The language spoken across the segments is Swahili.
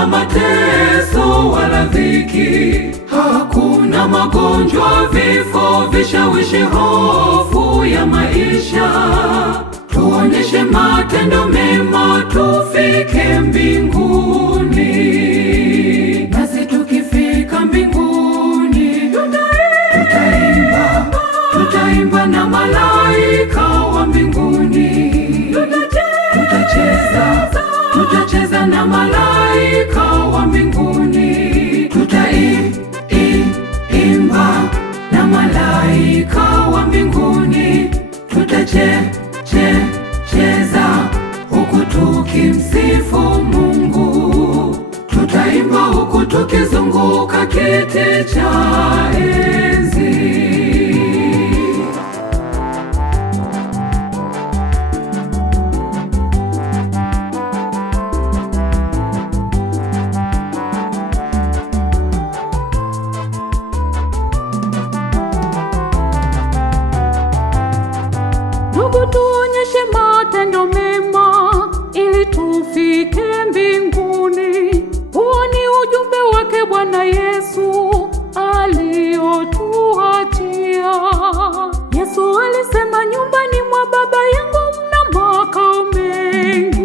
hakuna mateso wala dhiki, hakuna magonjwa, vifo, vishawishi, hofu ya maisha. Tuonyeshe matendo mema, tufike mbinguni. Nasi tukifika mbinguni, tutaimba na malaika wa mbinguni. Tutacheza na malaika wa mbinguni. Tutaimba na malaika wa mbinguni. Tutacheza huku tukimsifu Mungu. Tutaimba huku tukizunguka kiti cha enzi. Ndugu, tuonyeshe matendo mema ili tufike mbinguni. Huo ni ujumbe wake Bwana Yesu aliotuachia. Yesu alisema, nyumbani mwa Baba yangu mna makao mengi.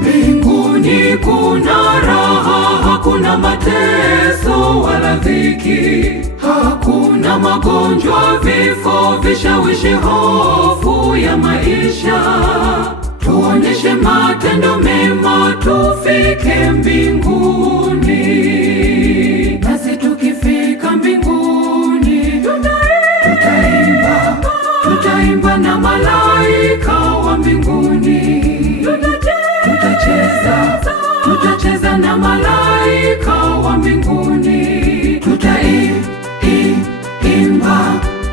Mbinguni kuna raha, hakuna mateso wala dhiki, hakuna magonjwa, vifo, vishawishi, hofu ya maisha. Tuonyeshe matendo mema, tufike mbinguni. Nasi tukifika mbinguni, tutaimba na malaika wa mbinguni. Tutacheza na malaika wa mbinguni. Tutaimba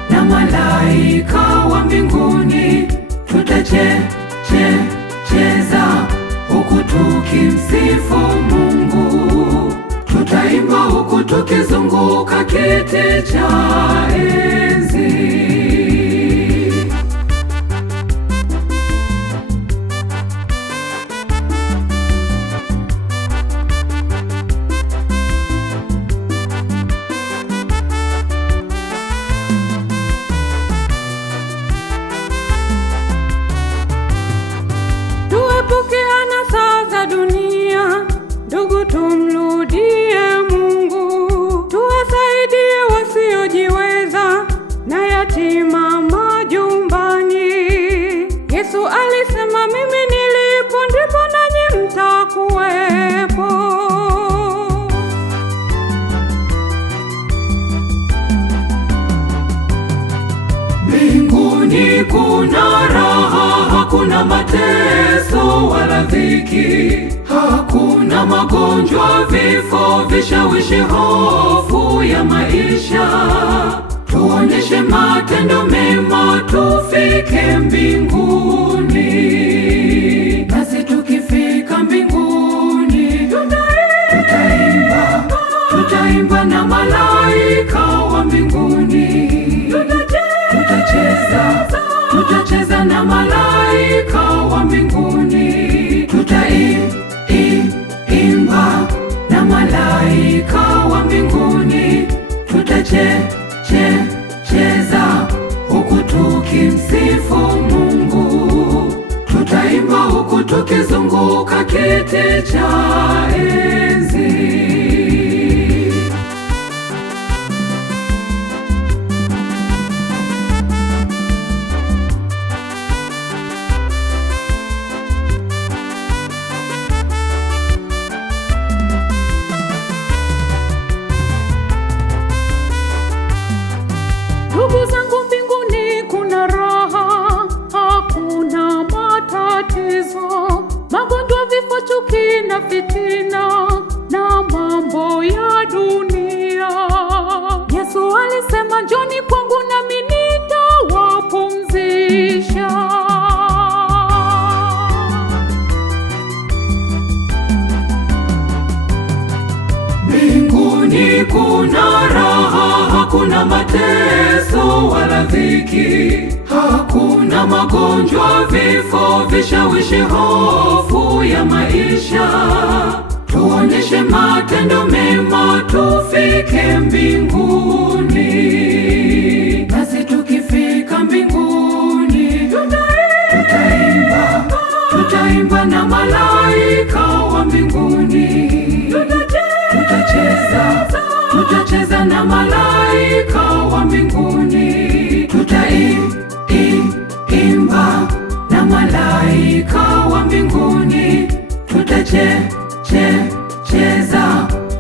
na malaika wa mbinguni. Tutacheza huku tukimsifu Mungu. Tutaimba huku tukizunguka kiti cha enzi. Tuepuke anasa za dunia, ndugu, tumrudie Mungu. Tuwasaidie wasiojiweza na yatima majumbani. Yesu alisema, mimi nilipo ndipo nanyi mtakuwepo. Mbinguni kuna raha, hakuna mateso wala dhiki, hakuna magonjwa, vifo, vishawishi, hofu ya maisha. Tuonyeshe matendo mema, tufike mbinguni. Nasi tukifika mbinguni, tutaimba na malaika wa mbinguni. Tutacheza na malaika wa mbinguni. Tutaimba na malaika wa mbinguni. Tutacheza huku tukimsifu Mungu. Tutaimba huku tukizunguka kiti cha enzi. Ndugu zangu, mbinguni kuna raha, hakuna matatizo, magonjwa, vifo, chuki na fitina na mambo ya dunia. Yesu alisema, njoni kwangu nami nitawapumzisha. Mbinguni kuna raha, hakuna mateso wala dhiki, Hakuna magonjwa, vifo, vishawishi, hofu ya maisha. Tuonyeshe matendo mema, tufike mbinguni. Basi tukifika mbinguni, tutaimba na malaika wa mbinguni. Tutacheza na malaika wa mbinguni. Tutaimba na malaika wa mbinguni. Tutacheza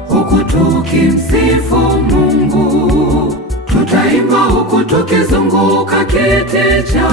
huku tukimsifu Mungu. Tutaimba huku tukizunguka kiti cha